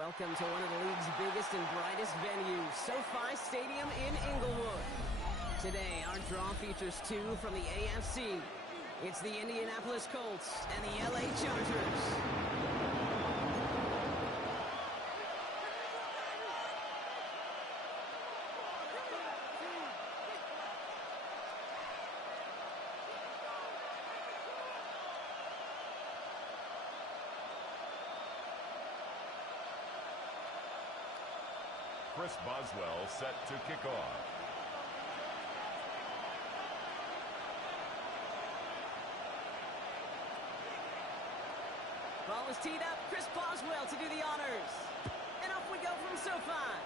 Welcome to one of the league's biggest and brightest venues, SoFi Stadium in Inglewood. Today, our draw features two from the AFC. It's the Indianapolis Colts and the LA Chargers. Chris Boswell set to kick off. Ball is teed up. Chris Boswell to do the honors. And off we go from SoFi.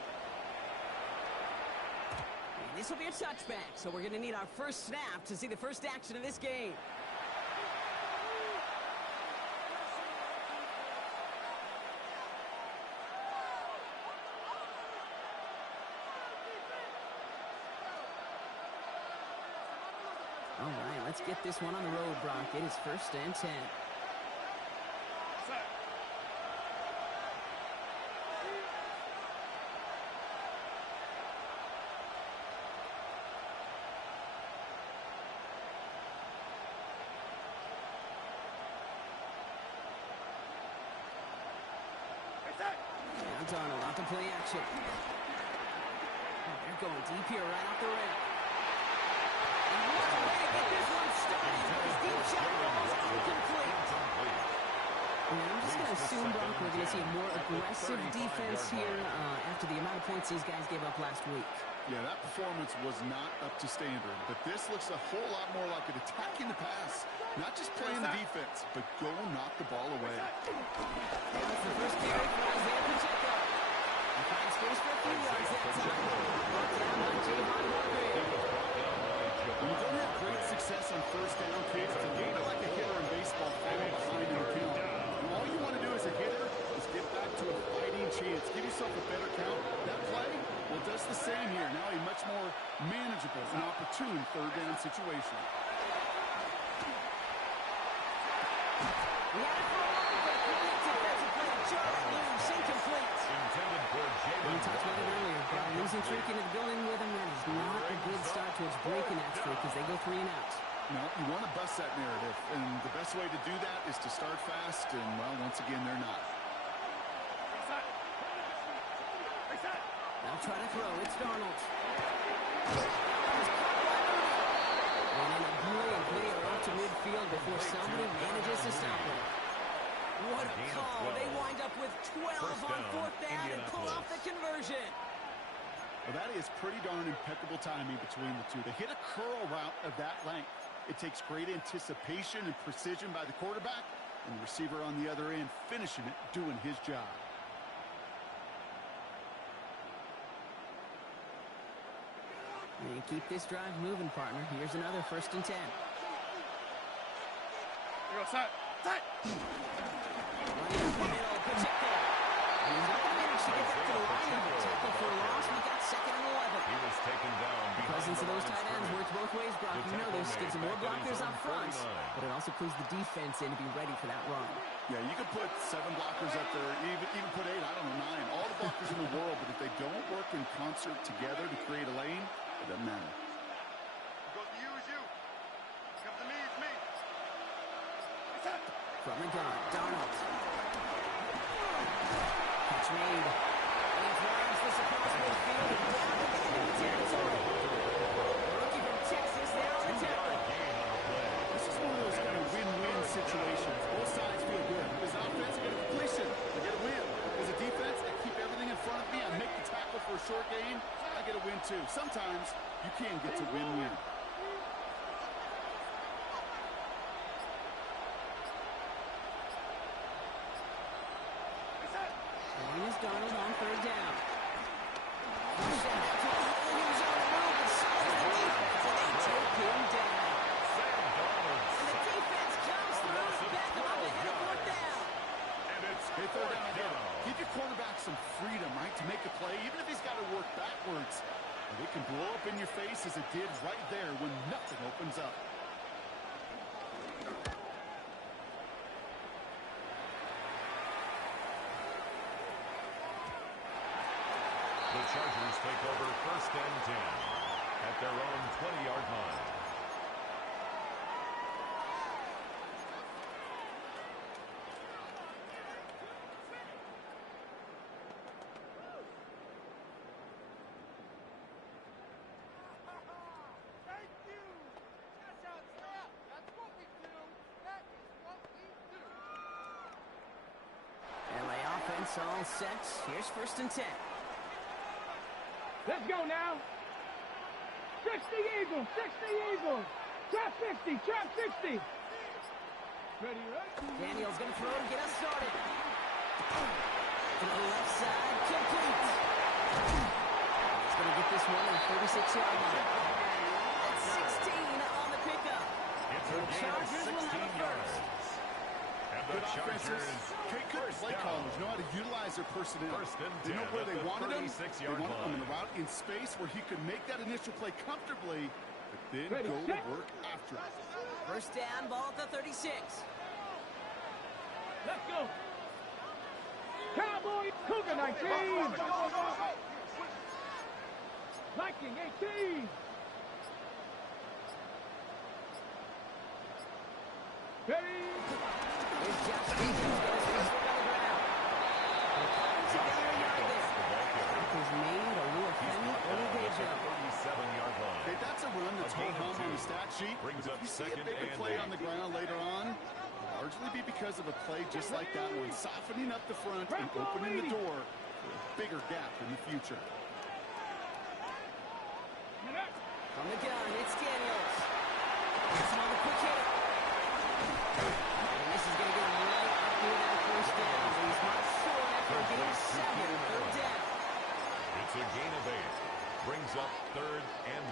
And this will be a touchback, so we're going to need our first snap to see the first action of this game. All right, let's get this one on the road, Brock. It is 1st and 10. Now Darnold out to play action. They're going deep here right off the rim. What a way to get this one started. His deep shot ball is incomplete. And I'm just going to assume, Brock, we're going to see a more aggressive defense here after the amount of points these guys gave up last week. Yeah, that performance was not up to standard, but this looks a whole lot more like an attacking the pass. Not just playing the defense, but go knock the ball away. That's the first carry for Isaiah Pacheco. He finds space for a few yards that time. Brought down by Javon Hargrave. When you don't have great success on first down kicks, it's a game like a hitter in baseball falling behind in the count. And all you want to do as a hitter is get back to a fighting chance. Give yourself a better count. That play, well, does the same here. Now a much more manageable and opportune third down situation. We had it for a while, but great defensive play. Charles loose, incomplete. Intended for Jalen. We talked about it earlier. By losing streak into the building with him, that is not a good start towards breaking that streak as they go 3 and out. No, you want to bust that narrative, and the best way to do that is to start fast, and, well, once again, they're not. Now try to throw. It's Darnold. And in a blink, they are off to midfield before somebody manages to stop them. What a call. They wind up with 12 on 4th down and pull off the conversion. Well, that is pretty darn impeccable timing between the two. To hit a curl route of that length, it takes great anticipation and precision by the quarterback, and the receiver on the other end finishing it, doing his job. And keep this drive moving, partner. Here's another 1st and 10. Here goes, set. Running up the middle, Pacheco. He's not going to manage to get back to the line, but tackle for a loss. We got 2nd and 11. He was taken down. The presence of those tight ends works both ways, Brock. You know this. Gives them more blockers up front, but it also clues the defense in to be ready for that run. Yeah, you can put 7 blockers up there, even put 8, I don't know, 9. All the blockers in the world, but if they don't work in concert together to create a lane, it doesn't matter. Goes to you is you. Comes to me, it's me. From the gun, Darnold. Catch made. And he drives this across midfield and down to the enemy territory. The rookie from Texas now on the tackle. This is one of those kind of win-win situations. Both sides feel good. As an offense, get a completion. I get a win. As a defense, I keep everything in front of me. I make the tackle for a short gain. I get a win, too. Sometimes you can get to win-win. And is Darnold on 3rd down. Push out to the hole. He was on the move, and so is the defense, and they take him down. And the defense comes through, back him up ahead of 4th down. And it's Hey, 3rd down again. Give your quarterback some freedom, right, to make a play, even if he's got to work backwards. And it can blow up in your face as it did right there when nothing opens up. take over 1st and 10 at their own 20-yard line. All set. Here's 1st and 10. Let's go now. 60 Eagles, 60 Eagles. Trap 50, trap 60. Ready, right? Daniel's going to throw to get us started. To the left side, complete. He's going to get this one on 36-yard line. That's 16 on the pickup. The Chargers will have a first. The Chargers, good play callers know how to utilize their personnel. They know where they wanted him. They wanted him on the route in space where he could make that initial play comfortably, but then go to work after it. 1st down, ball at the 36. Let's go. Cowboy, Cougar 19. Viking 18. Ready. Here's Josh Stevens. Got his feet on the ground. They're together a yard there. He's made a little penny early deja. 37-yard line. Okay, that's a run that's home on the stat sheet. Brings up If you see a 2nd bigger and play 8. on the ground later on, it'll largely be because of a play just like that one, softening up the front and opening the door for a bigger gap in the future. From the gun, it's Daniels. Gets him on the quick hit. And this is going to get him right up near that 1st down. He's not short after a gain of 7. 3rd down. It's a gain of 8. Brings up 3rd and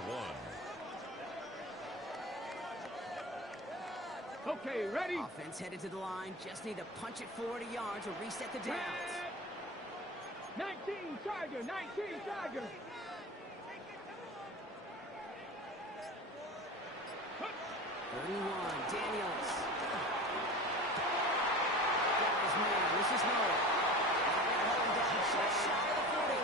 1. Okay, ready? Offense headed to the line. Just need to punch it 40 yards to reset the downs. 19 Tiger, 19 Tiger. 31, Daniels. Guys, man, this is no. Just shy of the 40.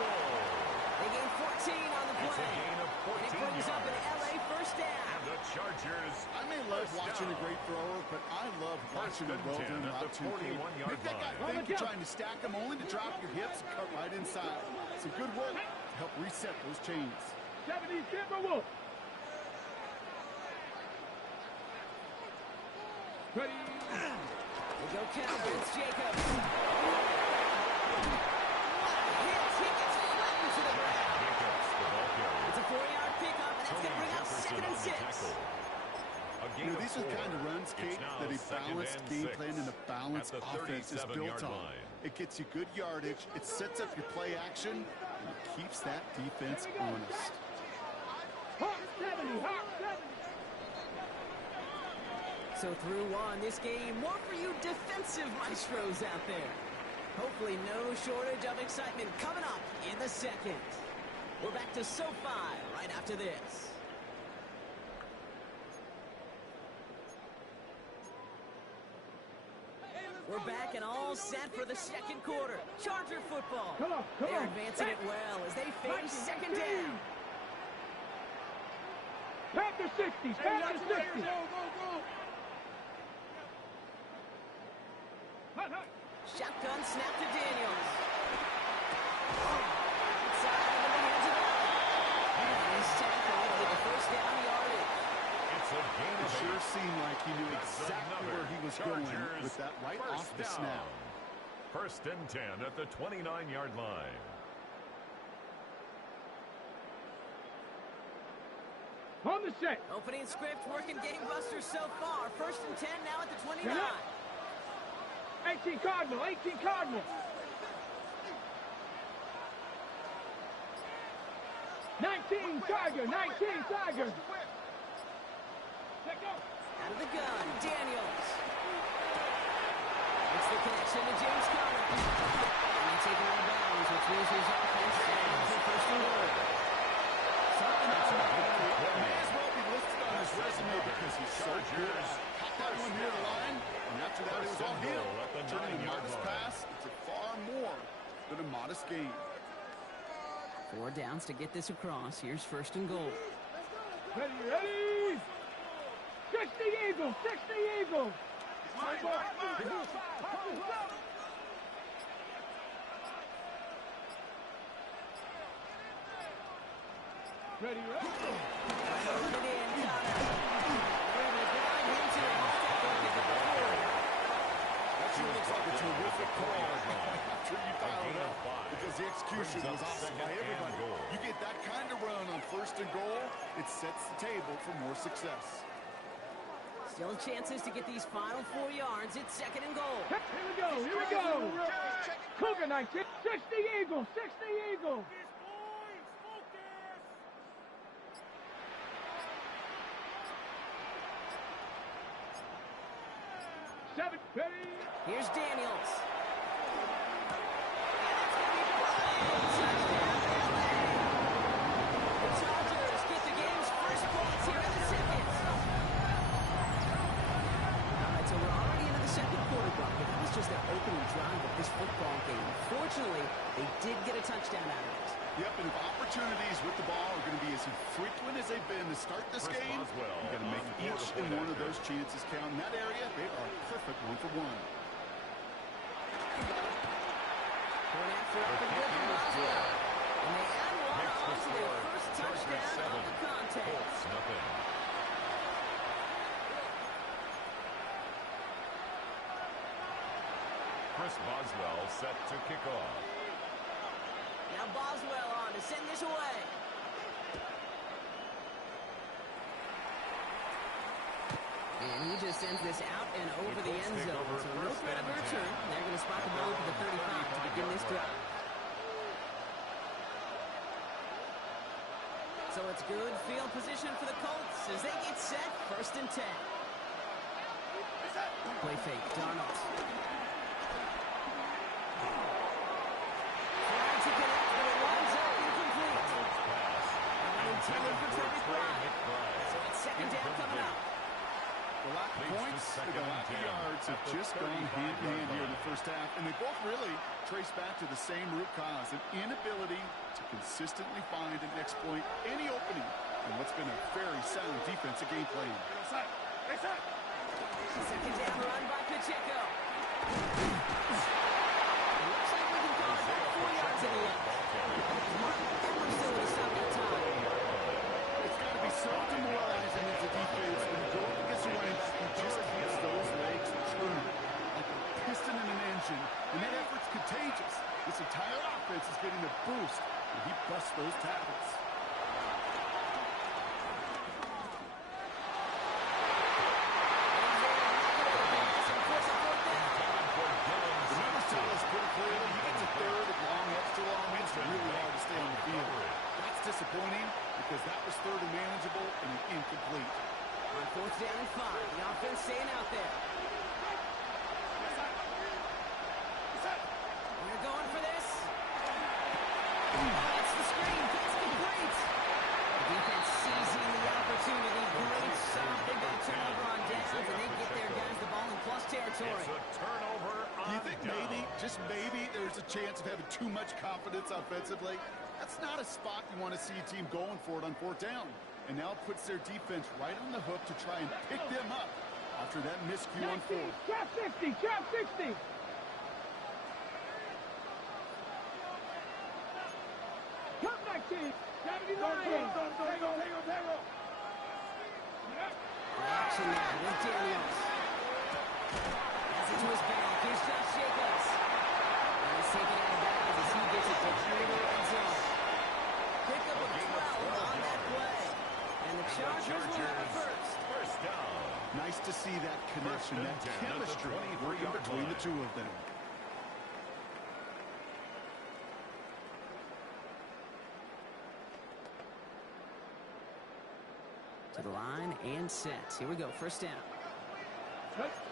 They gain 14 on the play. It's a gain of 14 and it brings up an LA 1st down. And the Chargers. I may love watching a great thrower, but I love watching a well-done route to make that guy think you're trying to stack him only to drop your hips and cut right inside. Some good work to help reset those chains. 70 Timberwolf. Ready? We'll go Vince Jacobs. He gets flattened to the ground. It's a 4-yard pickup, and that's going to bring up 2nd and 6. These are the kind of runs, Kate, that a balanced game plan and a balanced offense is built on. It gets you good yardage, it sets up your play action, and it keeps that defense honest. Hawk 70, Hawk 70. So through one, this game, more for you defensive maestros out there. Hopefully no shortage of excitement coming up in the 2nd. We're back to SoFi right after this. We're back and all set for the 2nd quarter. Charger football. Come on. They're advancing it well as they face 2nd down. Panther 60, Panther 60. Shotgun snap to Daniels. Outside into the hands of Allen. And he's tackled with the 1st down yardage. It's a gain It of 8. sure seemed like he knew exactly where he was going with that right off the snap. 1st and 10 at the 29-yard line. On the set. Opening script working gangbusters so far. 1st and 10 now at the 29. 18 Cardinal, 18 Cardinal. 19 Tiger, 19 Tiger. Let go. Out of the gun, Daniels. It's the connection to James Conner. And they take it out of bounds, which means his offense is 1st and goal. Something else about that may as well be listed on his resume because he's so good. Caught that one near the line, and after that it was all him. Turning a modest pass into far more than a modest gain. 4th 4 downs to get this across. Here's 1st and goal. Ready, ready! 60 Eagles! 60 Eagles! Ready, ready? Put it in, Connor. They're able to grind into it. That sure looks like a terrific call. After you dialed it up, because the execution was awesome by everybody. You get that kind of run on 1st and goal, it sets the table for more success. Still chances to get these final 4 yards. It's 2nd and goal. Here we go, here we go! Cougar 19, 60 Eagles! 60 Eagles! 7, ready? Here's Daniels. The Chargers get the game's first points here in the 2nd. All right, so we're already into the 2nd quarter, Buck, but that was just their opening drive of this football game. Fortunately, they did get a touchdown out of it. Yep, and if opportunities with the ball are going to be as infrequent as they've been to start this game, you've got to make each and one of those chances count. In that area, they are a perfect 1-for-1. Going after up and good for Boswell. And they add one on to their first touchdown of the contest. Chris Boswell set to kick off. Now Boswell on to send this away. And he just sends this out and over the end zone. So no threat of a return. They're going to spot the ball for the 35 to begin this drive. So it's good field position for the Colts as they get set. 1st and 10. Play fake. Darnold. Trying to connect, but it winds up incomplete. Intended for Terry Bryant. So it's 2nd down coming up. The lack of points, the lack of yards have just gone hand in hand here in the 1st half, and they both really trace back to the same root cause, an inability to consistently find and exploit any opening in what's been a very sound defensive game plan. 2nd down run by Pacheco. Looks like we can call it back 4 yards in the end. Martin Emerson to stop that time. It's got to be so demoralizing as a defense when you go up against a range who just hits those legs true, like a piston in an engine, and that effort's contagious. This entire offense is getting a boost when he busts those tackles. The numbers tell us pretty clearly, you get to 3rd and long, extra long, it's really hard to stay on the field. That's disappointing because that was 3rd and manageable and incomplete. On 4th down and 5, the offense staying out there. They're going for this. That's the screen. That's complete. The defense seizing the opportunity. Great stop. They got a turnover on downs, and they get their guys the ball in plus territory. It's a turnover Do you think maybe, just maybe, there's a chance of having too much confidence offensively? That's not a spot you want to see a team going for it on 4th down. And now it puts their defense right on the hook to try and pick them up after that miscue on 4th. Trap 60, trap 60. Come back, team. 79. Hang on. Action now with Daniels. Has it to his back. Here's Josh Jacobs. And he's taken out of bounds as he gets it to the end zone. Pick up a 12 on that play. And the Chargers will have it first. First down. Nice to see that connection, that chemistry working between the two of them. To the line and set. Here we go. First down.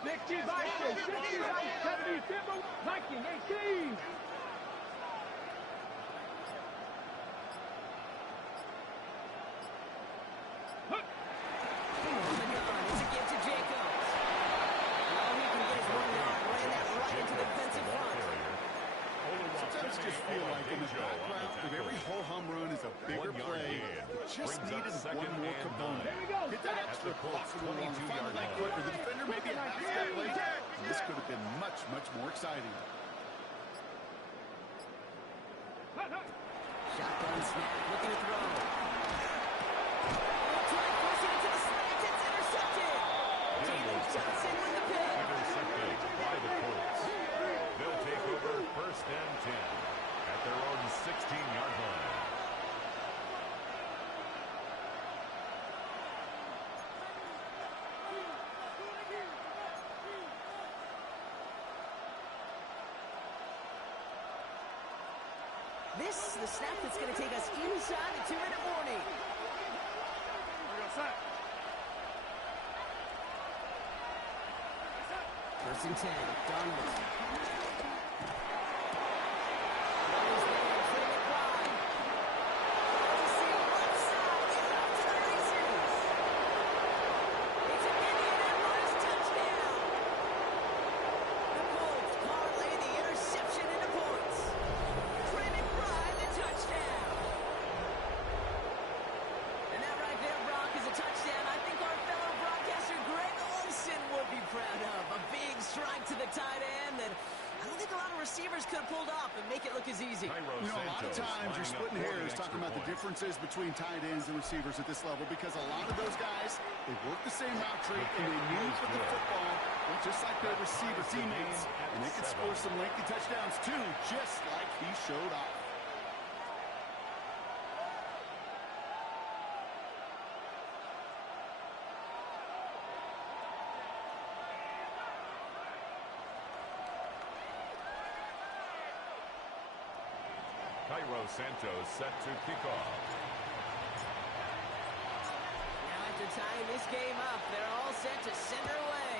60 Vikings, 60 Vikings, 70 Viking, 18. Just feel like in the background of every ho-hum run Just Brings up needed second one more and component. There we go. Hit that At extra the Colts possible run. 22-yard Finally let line. go for the defender. Maybe a half step late. And this could have been much, much more exciting. Shotgun snap, looking to throw. Try forcing it to the slant. It's intercepted. Daniel Johnson with the pick. Intercepted by the Colts. They'll take over first and 10 at their own 16-yard line. This is the snap that's going to take us inside the 2-minute warning. First and 10, Donald. Throws there, putting it wide. Racing left side, and off to the races. It's an Indianapolis touchdown. The Colts parlay the interception into points. Training Pride, the touchdown. And that right there, Brock, is a touchdown I think our fellow broadcaster Greg Olsen would be proud of. A big strike to the tight end that I don't think a lot of receivers could have pulled off and make it look as easy. You know, a lot of times you're splitting hairs talking about the differences between tight ends and receivers at this level because a lot of those guys, they work the same route tree and they move with the football just like their receiver teammates. And they can score some lengthy touchdowns too, just like he showed off. Cairo Santos set to kick off. Now after tying this game up, they're all set to send her away.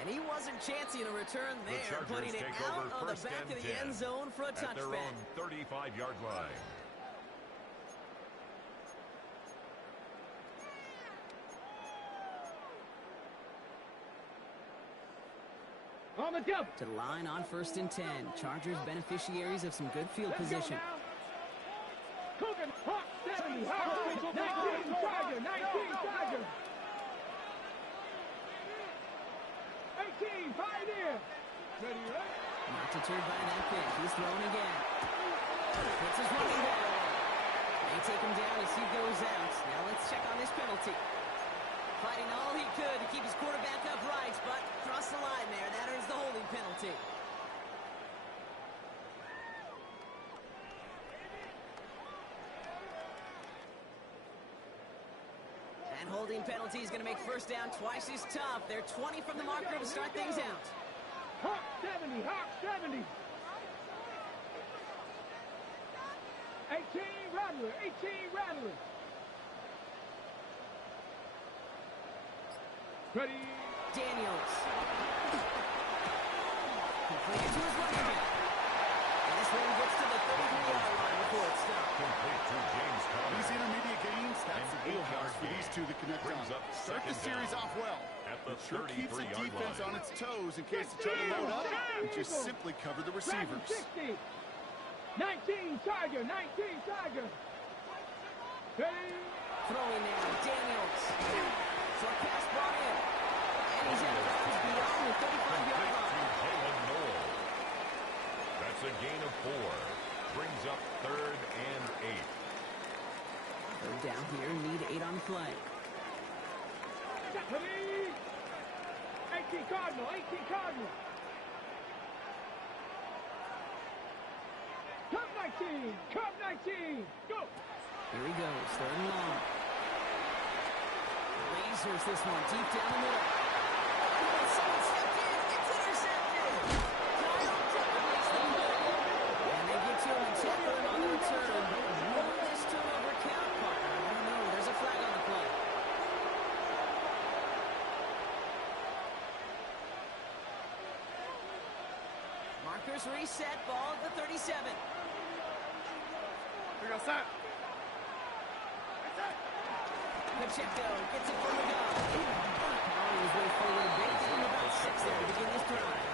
And he wasn't chancing a return The there, Chargers putting it take out over on the first back and of the 10 end zone for a at their touchback. own 35-yard line. On the double. To the line on first and 10. Chargers beneficiaries of some good field Let's position. go now. Cooking. Hawk 70. Hawk 19. Tiger. 19. Tiger. 18. Pioneer. Ready, right? Not deterred by that pick. He's throwing again. Puts his running back away. They take him down as he goes out. Now let's check on this penalty. Fighting all he could to keep his quarterback upright, but crossed the line there. That earns the holding penalty. And holding penalty is going to make first down twice as tough. They're 20 from the marker to start things out. Hawk 70. Hawk 70. 18 Rattler. 18 Rattler. Ready. Daniels. Completed to his running back. And this one gets to the 33-yard line before it's stopped. Complete to James Conner. These intermediate games, that's the wheelhouse for these two to connect on. Brings up Start the second series down off well. at the It sure keeps the 33-yard defense line. on its toes in case they try to load up and just simply cover the Dragon receivers. 60. 19 Tiger. 19 Tiger. Ready. Throwing now, Daniels. Short pass brought in. And he's out of bounds beyond the 35-yard line. To Jalen Noel. That's a gain of 4. Brings up third and 8. Third down here, need 8 on the play. Ready. 18 Cardinal. 18 Cardinal. Cup 19. Cup 19. Go. Here he goes, third and long. Lasers this one, deep down the middle. Oh, someone stepped in. It's intercepted. Kyle Tucker makes the play. And they get to him and tackle him on the return. Will this turnover count, partner? I don't know. There's a flag on the play. Markers reset, ball at the 37. Pacheco gets it from the gun. Powering his way forward a bit, getting about 6 there to begin this drive.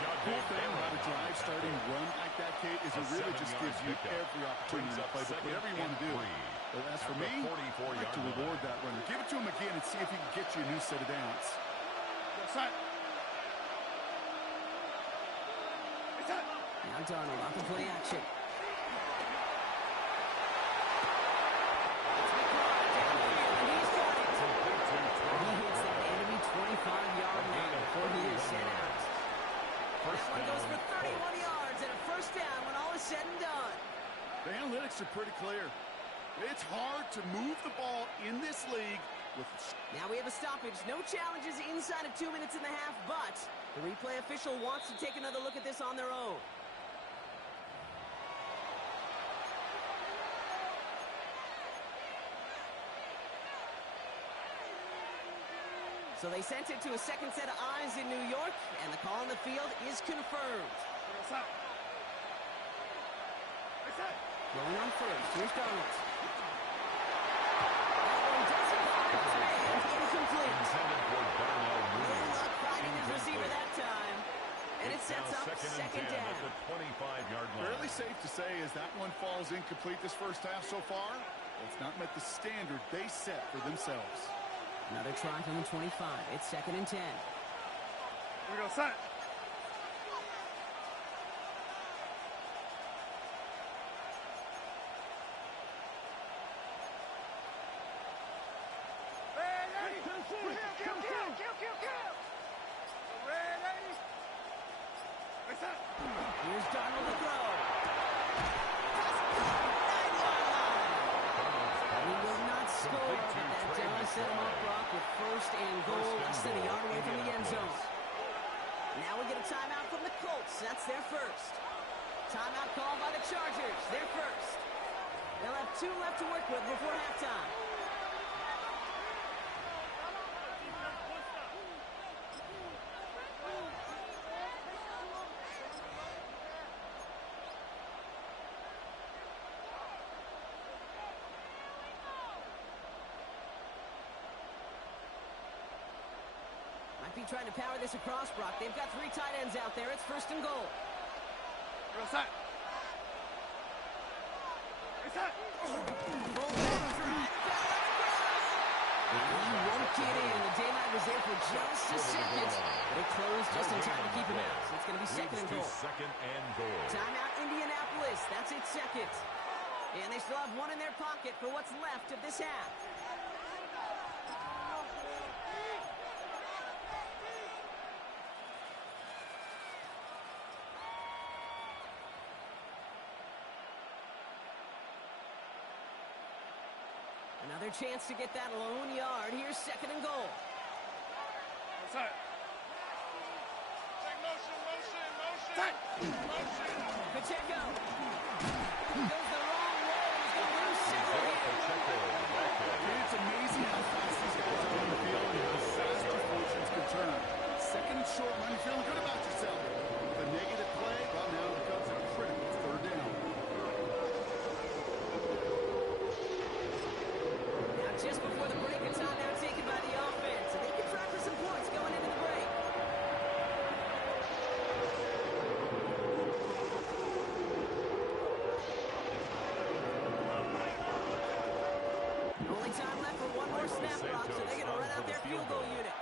Judge cool thing about a drive starting run like that, Kate, is it really just gives you every opportunity to play whatever you want to do. But as for me, I'd like to reward that runner. Give it to him again and see if he can get you a new set of downs. Now Darnold off the play action. He hits that enemy 25-yard line before he is sent out. That one goes for 31 yards and a first down when all is said and done. The analytics are pretty clear. It's hard to move the ball in this league. Now we have a stoppage. No challenges inside of 2 minutes and a half, but the replay official wants to take another look at this on their own. So they sent it to a second set of eyes in New York, and the call on the field is confirmed. Going on first. Here's Darnold. That one doesn't find its man. Incomplete. No luck finding his receiver that time. And it sets up second down. At the 25-yard line. Fairly safe to say as that one falls incomplete this first half so far, it's not met the standard they set for themselves. Another try from the 25. It's 2nd and 10. Here we go, set. Here's Darnold to throw. He will not score, but that does set him up, Brock, with 1st and goal, less than a yard away from the end zone. Now we get a timeout from the Colts. That's their first. Timeout called by the Chargers. Their first. They'll have 2 left to work with before halftime. Might be trying to power this across, Brock. They've got 3 tight ends out there. It's 1st and goal. Real set. Set. He won't get in. The daylight was there for just a second, but it closed just in time to keep him out. So it's going to be 2nd and goal. 2nd and goal. Timeout Indianapolis. That's its 2nd. And they still have 1 in their pocket for what's left of this half. Another chance to get that lone yard. Here's 2nd and goal. Set. Take motion. Set. Pacheco. He goes the wrong way. He's going to lose several here. It's amazing how fast these guys are on the field and how fast their fortunes can turn. 2nd and short run, you're feeling good about yourself. The negative play, well, now it becomes a critical 3rd down. Just before the break, a timeout taken by the offense. And they can try for some points going into the break. Only time left for 1 more snap block, so they're going to run out their field goal unit.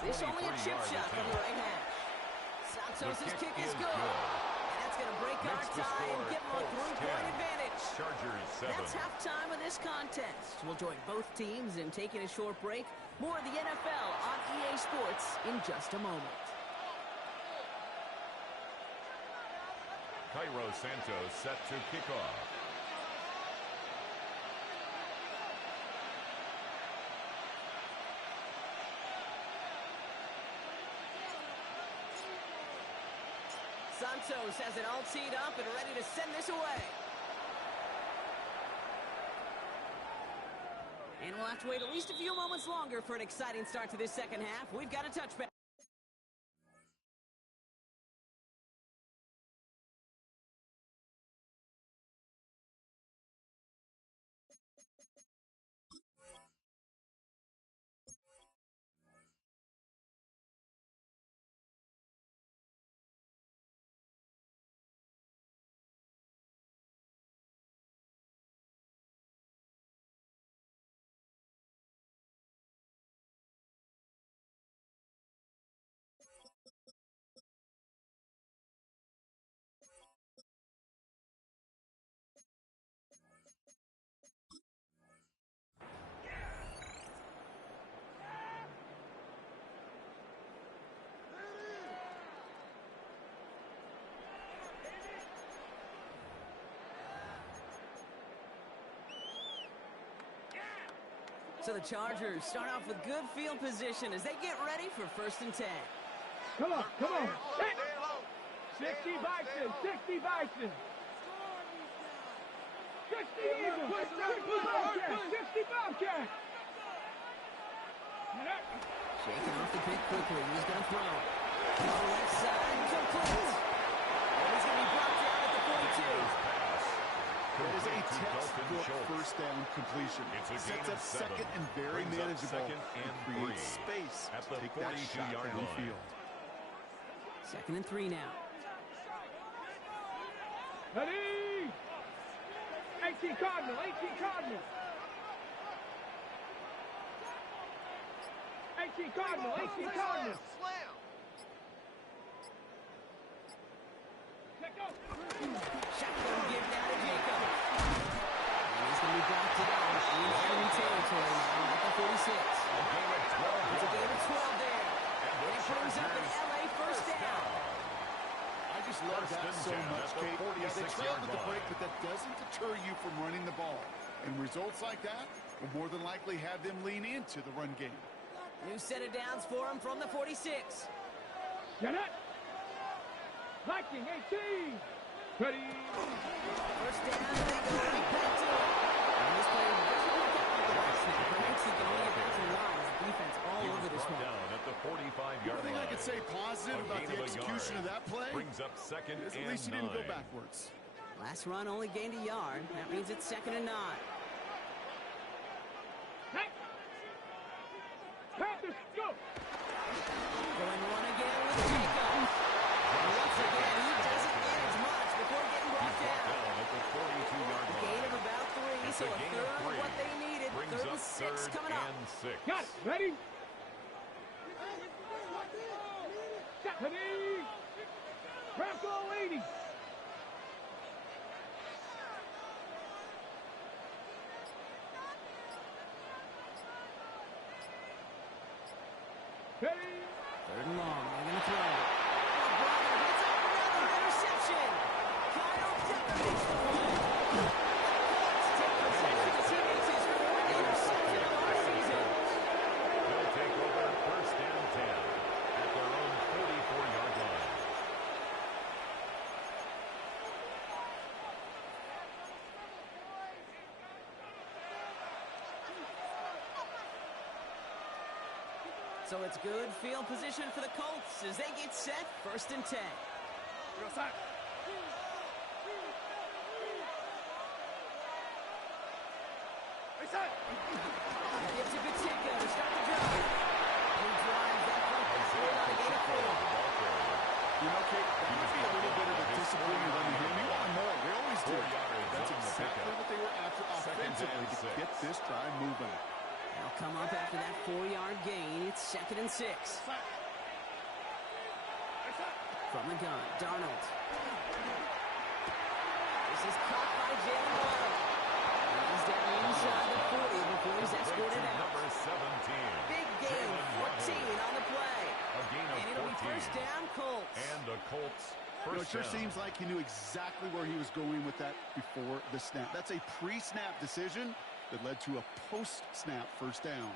This only a chip shot from the right hash. Santos' kick is good. And that's going to break our tie and give them a 3-point advantage. Chargers 7. That's halftime of this contest. We'll join both teams in taking a short break. More of the NFL on EA Sports in just a moment. Cairo Santos set to kick off. Santos has it all teed up and ready to send this away. And we'll have to wait at least a few moments longer for an exciting start to this 2nd half. We've got a touchback. So the Chargers start off with good field position as they get ready for 1st and 10. Come on, come on. Stay low. 60 Bison, 60 Bison. 60 Eagles, 60 Bobcats, 60 Bobcats. Shaking off the pick quickly. He's going to throw. To the left side, complete. And he's going to be brought down at the 42. That is a textbook first down completion. It's a Sets gain up of 7. second and very Brings up manageable. 2nd and Creates 3. space At the to take that 42 shot yard line. downfield. 2nd and 3 now. Ready? 18 Cardinal, 18 Cardinal. 18 Cardinal, 18 Cardinal. Slam. Let go. Shotgun give now to Jacob. And he's going to be brought down in enemy territory now at the 46. It's a gain of 12 there. And it brings up an LA 1st down. I just love that so much, Kate. Yeah, they trailed at the break, but that doesn't deter you from running the ball. And results like that will more than likely have them lean into the run game. New set of downs for him from the 46. Get it. Viking, 18. Ready. 1st down, and they go right back to it. And this play doesn't work out with the last snap. Perhaps he can only get back to the line. The defense all over this one. Down at the 45-yard One thing line. I could say positive about the execution of that play Brings up 2nd is and at least he didn't go 9. backwards. Last run only gained a yard. That means it's 2nd and 9. Hey. Panthers, go. Going run again with Jacob. And once again, he doesn't manage much before getting brought down. Down at the 42-yard line. Gain of about 3, It's so a a gain third of of 3. what they needed. Brings 3rd up and 6 3rd coming up. and 6. Got it. Ready. Ready. Bronco 80. Ready. 3rd and long. They're going to throw. Brother hits another interception. Kyle Decker makes the play. Colts take possession as he makes his 4th interception of our season. They'll take over 1st and 10 at their own 44-yard line. So it's good field position for the Colts as they get set 1st and 10. Give to Pacheco to start the drive. He drives that front foot on a gain of 4. You know, Kate, that must be a little bit of a disappointing running game. You want more. They always do. 4 yards That's on the exactly pickup. what they were after 2nd offensively and to 6. get this drive moving. They'll come up after that 4-yard gain. It's 2nd and 6. From the gun, Darnold. This is caught by Jalen Waddle. He's down inside the 40 before he's escorted out. Number 17. Big gain, 14 on the play. A gain of And it'll be 14. 1st down, Colts. And the Colts You know, it first sure down. seems like he knew exactly where he was going with that before the snap. That's a pre-snap decision that led to a post-snap 1st down.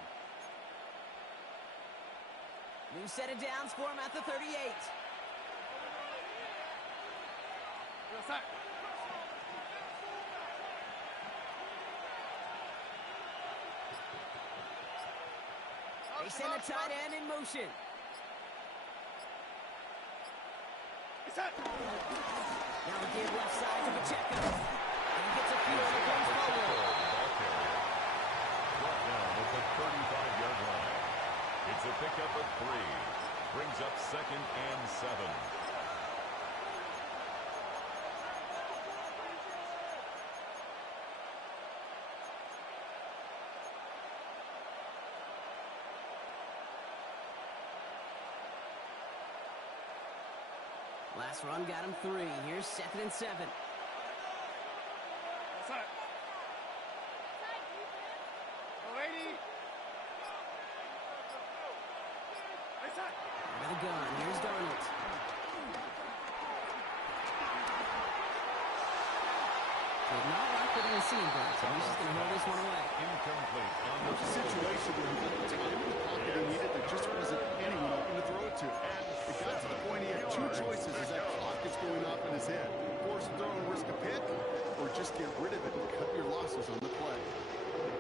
New set of downs for him at the 38. They send a tight end in motion. Now we give left side to Pacheco. And he gets a few and it comes forward. Brought down at the 35-yard line. It's a pickup of 3. Brings up 2nd and 7. Last run got him 3. Here's 2nd and 7. Out of the gun. Here's Darnold. Did not like put in a seam block, so he's just going to hold this one away. Incomplete. There's a situation where he got the time in the pocket he needed. There just wasn't anyone open to throw it to. It got to the point he had two choices as that clock is going off in his head. Force a throw and risk a pick, or just get rid of it and cut your losses on the play.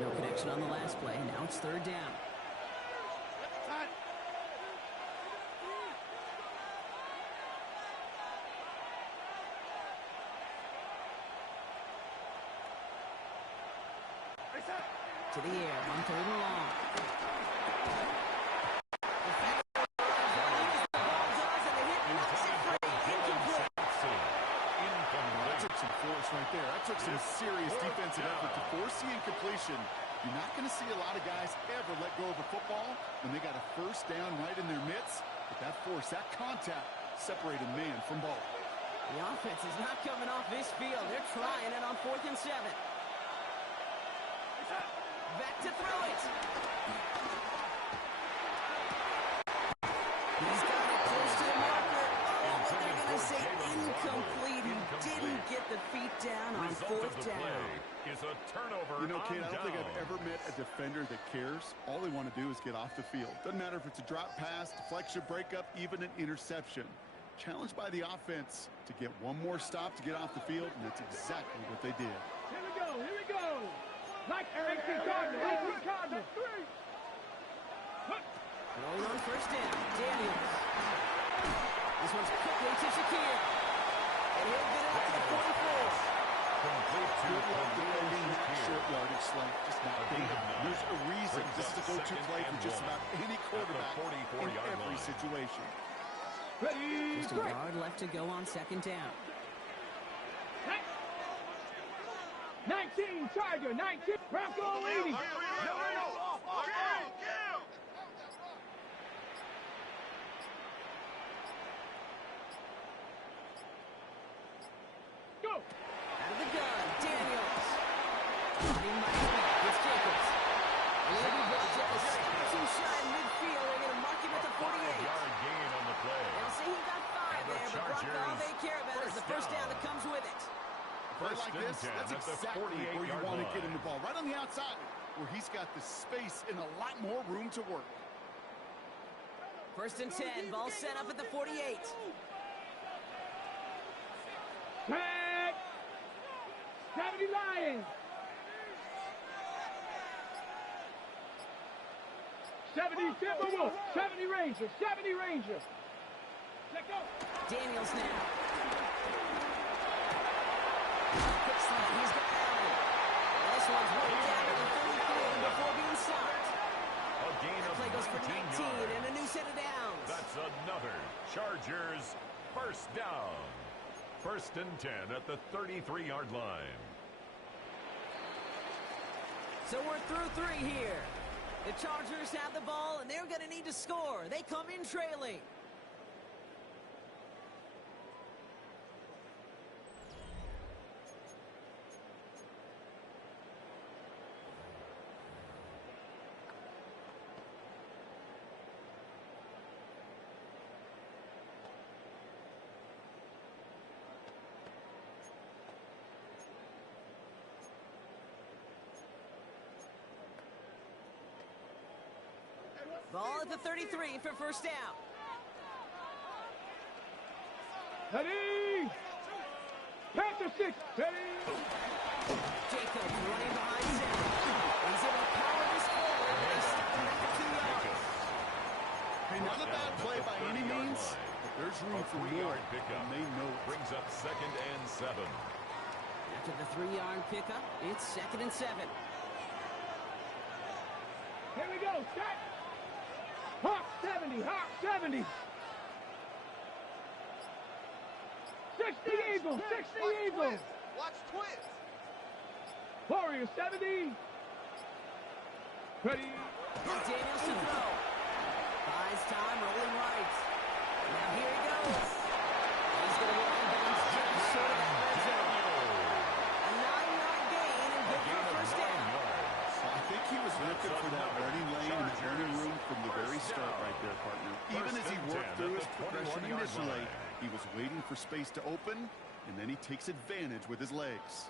No connection on the last play. Now it's third down. To the air on third and long. That took some force right there. That took some serious defensive effort to force the incompletion. You're not going to see a lot of guys ever let go of the football when they got a first down right in their midst. But that force, that contact, separated man from ball. The offense is not coming off this field. They're trying it on 4th and 7. Back to throw it. He's got it close to the marker. Oh, but they're going to say incomplete. He didn't get the feet down on 4th down. Is a turnover. You know, Kate, I don't think down. I've ever met a defender that cares. All they want to do is get off the field. Doesn't matter if it's a drop pass, deflection, breakup, even an interception. Challenged by the offense to get one more stop to get off the field, and that's exactly what they did. Here we go, here we go. Like 18 Cardinal, 18 Cardinal. Rolling on first down. Daniels. This one's quickly to Shakir. And he'll get out to the 44. Complete to Good luck defending that short yardage slant. Just not big. There's a reason this is a go-to play for just about any quarterback in every situation. Ready, Just a yard left to go on second down. 19, Tiger, 19. Bronco leading. Go. Out of the gun, Daniels. Running by it's Jacobs. And he'll be brought just a step too shy in midfield. They're going to mark him at the 48. 5-yard gain on the play. They'll say he got 5 there, but Bronco, all they care about is the first down that comes with it. Play like this, that's exactly where you want to get him the ball. Right on the outside, where he's got the space and a lot more room to work. First and 10, ball set up at the 48. Tag. 70 Lions. 70 Timberwolves. 70 Rangers. 70 Rangers. Let go. Daniels now. Quick slant, he's got Allen. This one's way down to the 33 before being stopped. A gain of Play goes for 19 yards. and a new set of downs. That's another Chargers first down. First and 10 at the 33-yard line. So we're through 3 here. The Chargers have the ball, and they're going to need to score. They come in trailing. Ball at the 33 for first down. Ready. Panther 6. Ready. Jacobs running behind center. He's able to power this forward. They stop him at the 2 yards. Hey, not a bad play by any means, but there's room for more, and they know it. Brings up 2nd and 7. After the 3-yard pickup, it's 2nd and 7. Here we go. Start. Hawk 70. Hawk 70. 60 Eagles. 60 Eagles. Watch twins. Warrior 70. Ready. Daniels to throw. Buys time, rolling right. Now here he goes. He's going to go on bounds just short of that red zone. A 9-yard gain and good for a first down. I think he was looking for that running lane and that running room from the very start right there, partner. Even as he worked through his progression initially, he was waiting for space to open, and then he takes advantage with his legs.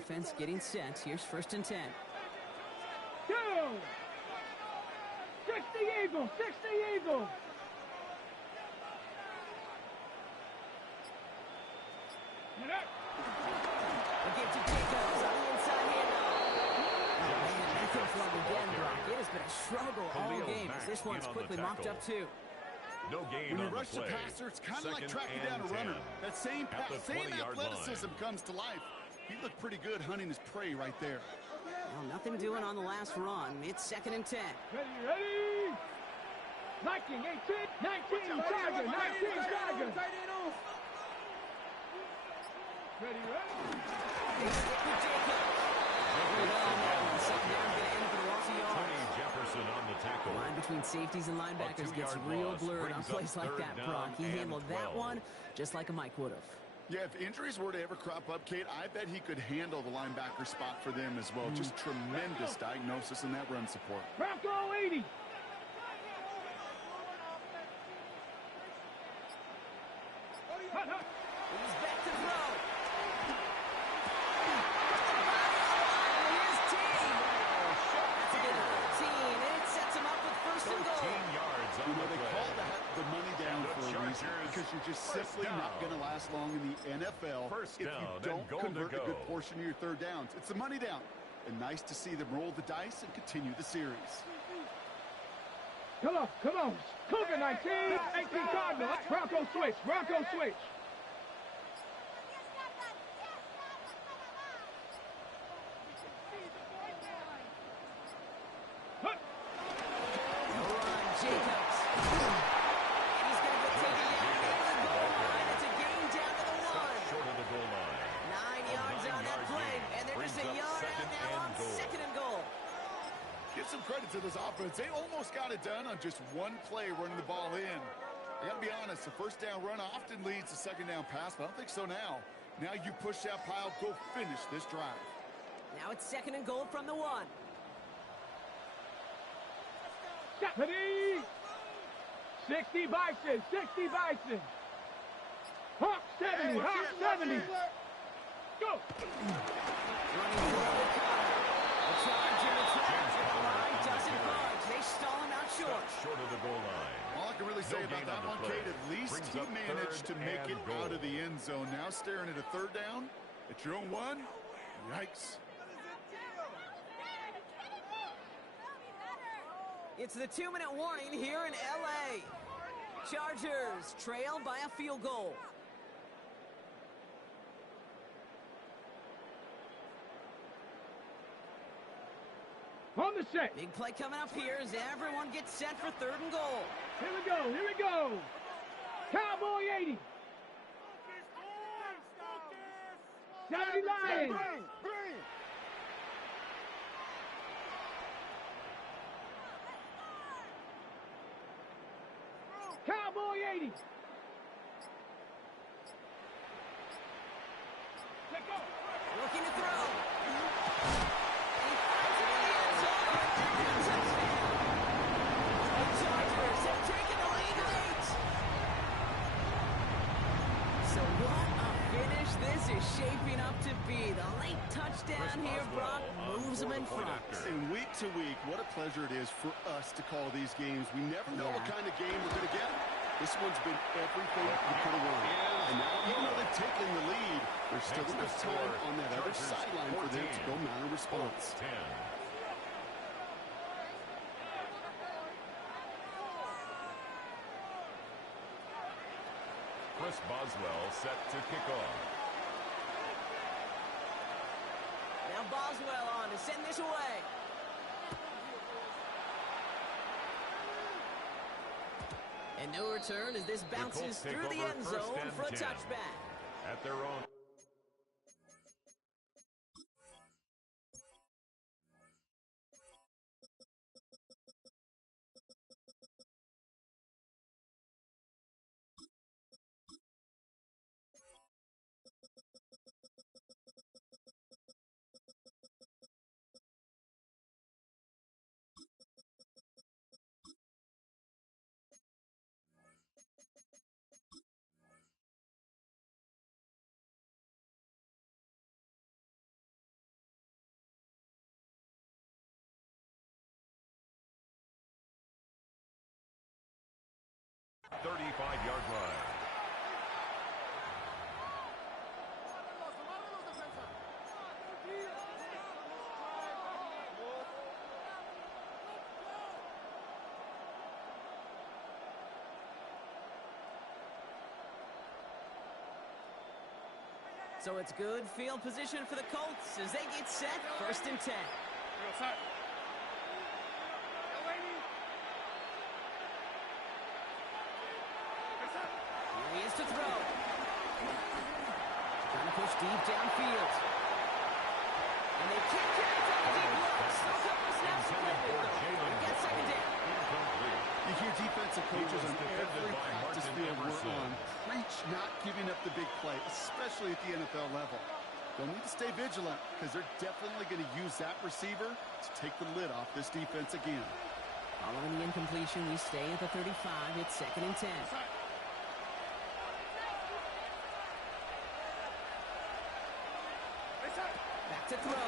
Offense getting set. Here's 1st and 10. Go! 60 Eagles, 60 Eagles. Get up. A give to Jacobs on the inside handoff. Oh, man, that could flub again, Brock. It has been a struggle all game as this one's quickly mocked up too. No gain When you on rush the the play. passer, it's kind of like 2nd tracking and down a runner. 10. That same At the pass, same 20-yard athleticism line. comes to life. He looked pretty good hunting his prey right there. Well, nothing doing on the last run. It's 2nd and 10. Ready? 19, 18, 19, Tiger, 19, Tiger. Ready? They stick with Jacobs. Secondary going to end for the loss of yards. Tony Jefferson on the tackle. Line between safeties and linebackers gets 2-yard real loss blurred on brings up plays like 3rd that, down Brock. He and handled that 12. one just like a Mike would have. Yeah, if injuries were to ever crop up, Kate, I bet he could handle the linebacker spot for them as well. Just tremendous diagnosis in that run support. Bronco 80. Hut, hut. He's back to throw. Here's T. That's a good 13, and it sets him up with 1st and 13 goal. yards on You know, the they play. call that the money down And the for a reason, Chargers, because you're just first simply not down. going to last long in the NFL First if down you and don't goal to convert a go. good portion of your 3rd downs. It's the money down. And nice to see them roll the dice and continue the series. Come on, come on. Cougar 19, 18 Cardinal. Bronco switch, Bronco switch. Hut. No run, Jacobs. And he's going to get taken down near the goal line. It's a gain down to the 1. Short of the goal line. 9 yards on that 9-yard play, gain and they're just a brings up yard out 2nd now on and goal. 2nd and goal. Give some credit to this offense. They almost got it done on just one play running the ball in. I got to be honest, the 1st down run often leads to 2nd down pass, but I don't think so now. Now you push that pile, go finish this drive. Now it's 2nd and goal from the 1. Ready? 60 Bison, 60 Bison. Hawk 70, Hawk 70. Go. Running forward, Connor. The charge in the trap. The line doesn't budge. They stall him out short. Short of the goal line. All I can really say No about gain that on the one, play. Kate, at least Brings he up managed to 3rd make it and goal. out of the end zone. Now staring at a 3rd down at your own 1. Yikes. It's the 2-minute warning here in L.A. Chargers trail by a field goal. On the set. Big play coming up here as everyone gets set for 3rd and goal. Here we go, here we go. Cowboy 80. 70 Lions. Cowboy 80. Let go. Looking to throw. He finds it in the end zone and a touchdown. The Chargers have taken the lead late. So what a finish this is shaping up to be. The late touchdown here, Brock, moves them in front. And week to week, what a pleasure it is for us to call these games. We never know what kind of game we're going to get. This one's been everything we could have wanted. And now, even though they've taken the lead, there's still enough time on that other sideline for them to go mount a response. 10. Chris Boswell set to kick off. Now Boswell on to send this away. And no return as this bounces Colts take through the over end 1st zone and for a 10. touchback. At their own 35-yard line. So it's good field position for the Colts as they get set. 1st and 10. Here he is to throw. Trying to push deep downfield. And they can't carry it down the deep looks. No couple snaps to play with them. They get 2nd down. You hear defensive coaches on every practice field we're on preach not giving up the big play, especially at the NFL level. They'll need to stay vigilant because they're definitely going to use that receiver to take the lid off this defense again. Following the incompletion, we stay at the 35. It's 2nd and 10. Back to throw.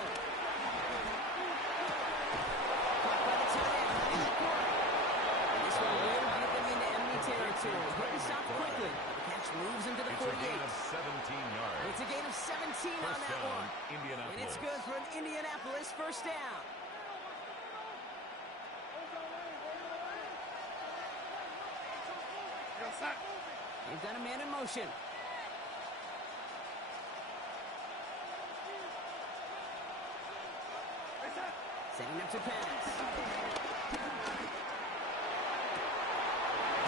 Caught by the tight end in the corner. And this one will get them into enemy territory. Hit and stop quickly. The catch moves into the 48. It's a gain of 17 yards. It's a gain of 17 on that one. Indianapolis. And it's good for an Indianapolis 1st down. They've got a man in motion. Setting up to pass.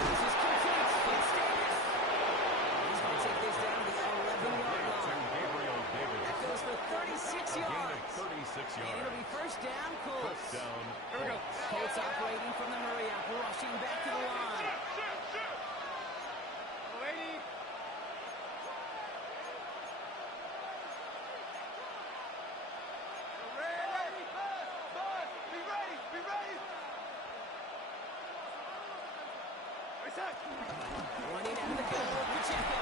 This is complete. It's Davis. He's going to take this down to the 11-yard line. That goes for 36 yards. 36 And yards. it'll be 1st down, Colts. First down. Here we go. Colts operating from the hurry up, rushing back to the line. Running out of the gun, Pacheco.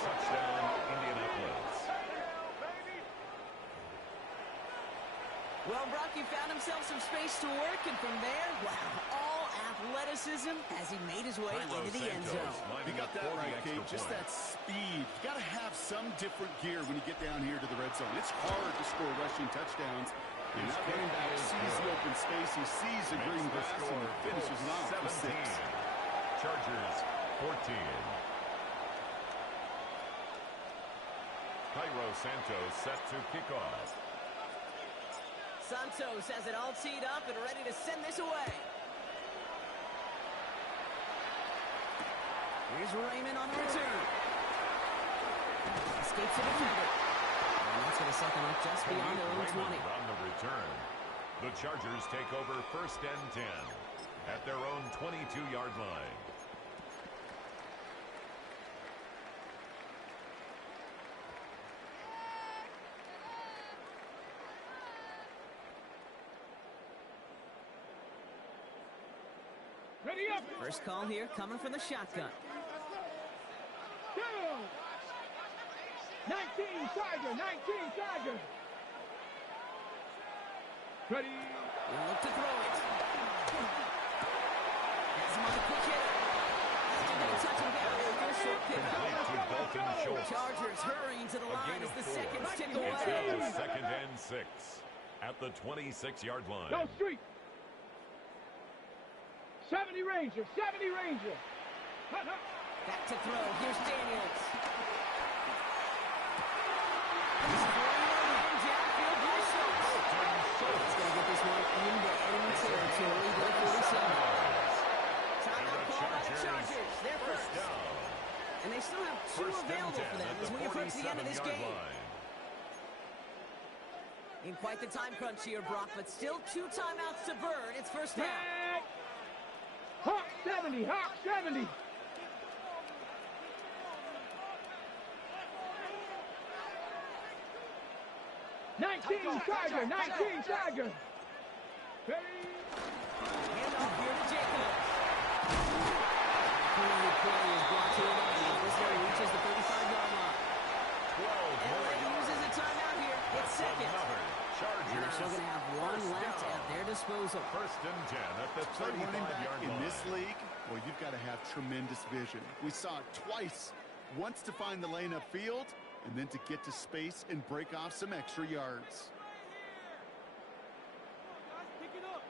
Touchdown, Indianapolis. Well, Brock, he found himself some space to work, and from there, wow, all athleticism as he made his way into the end zone. You got that right, Kate. Just that speed. You got to have some different gear when you get down here to the red zone. It's hard to score rushing touchdowns. And that running back sees the open space, he sees the green grass, and finishes it off with 6. Chargers, 14. Cairo Santos set to kick off. Santos has it all teed up and ready to send this away. Here's Raymond on the return. Escapes the defender. And that's going to set them up just beyond their own 20. On the return. The Chargers take over 1st and 10 at their own 22-yard line. Ready up. First call here coming from the shotgun. 19 Tiger, 19 Tiger. Ready. He'll look to throw it. Has him on the quick hitter. Still going to touch him down there for a short pickup. Chargers hurrying to the line as the seconds tick away. It's 2nd and 6 at the 26-yard line. Go street. 70 Ranger, 70 Ranger. Back to throw. Here's Daniels. He's downfield by Schultz. He's going to get this one into enemy territory. They're 47. Timeout call by the Chargers. They're first. And they still have 2 available for them as we approach the end of this game. In quite the time crunch here, Brock, but still 2 timeouts to burn. It's 1st down. Hawk 70, Hawk 70. Tiger, 19 Tiger. Ready. Hand off here to Jacobs. Great play is brought to it. This one reaches the 35-yard line. 12 more LA uses a timeout here. It's 2nd. Chargers. And they're still going to have 1 left at their disposal. disposal. First and 10 at the Play running back 35-yard in line. this league, well, you've got to have tremendous vision. We saw it twice. Once to find the lane upfield, and then to get to space and break off some extra yards. Pick it up.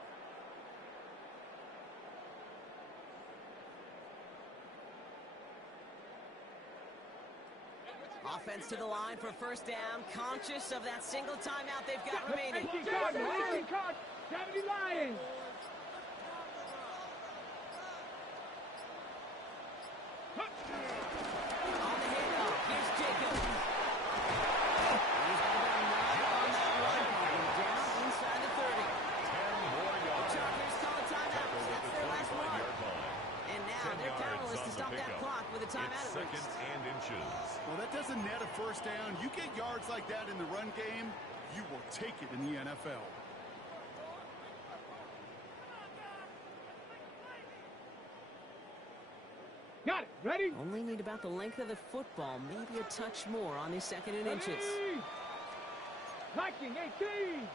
Offense to the line for first down, conscious of that single timeout they've got remaining. 18 Cardinals, 18 Cardinals, 70 Lions. On the handoff, here's Jacob. He's got about 9 on that run, and down inside the 30. 10 more The yards. Chargers call a timeout. Tackle at That's the their last one. 25-yard line. And now 10 they're yards powerless on to the stop that pickup. clock with a timeout It's at second least. and inches. Well, that doesn't net a first down. You get yards like that in the run game, you will take it in the NFL. Got it. Ready? Only need about the length of the football, maybe a touch more on his second and inches. Ready? Viking 18.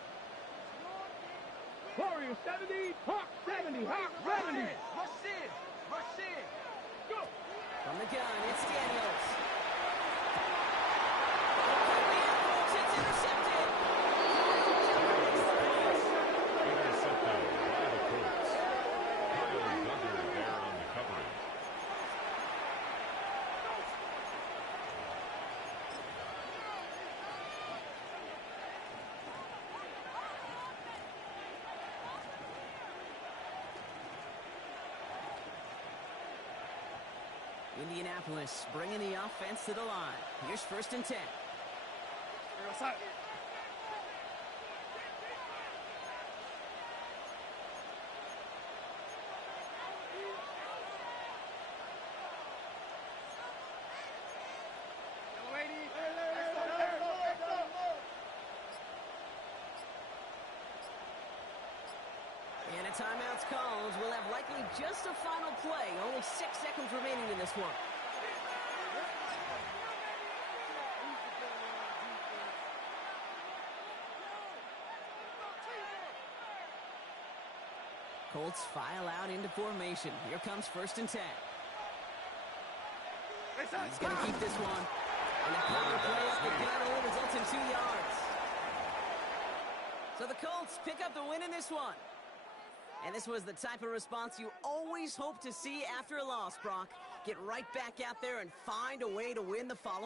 Warrior 70. Hawk 70. Hawk 70. Rush in! Rush in! Go. From the gun, it's Daniels. It's intercepted. Intercepted by the Colts. Kyle Duggar there on the coverage. Indianapolis bringing the offense to the line. Here's first and 10. And a timeout's called. We'll have likely just a final play. Only 6 seconds remaining in this one. Colts file out into formation. Here comes first and 10. He's going to keep this one. And a power play up the gut only results in 2 yards. So the Colts pick up the win in this one. And this was the type of response you always hope to see after a loss, Brock. Get right back out there and find a way to win the following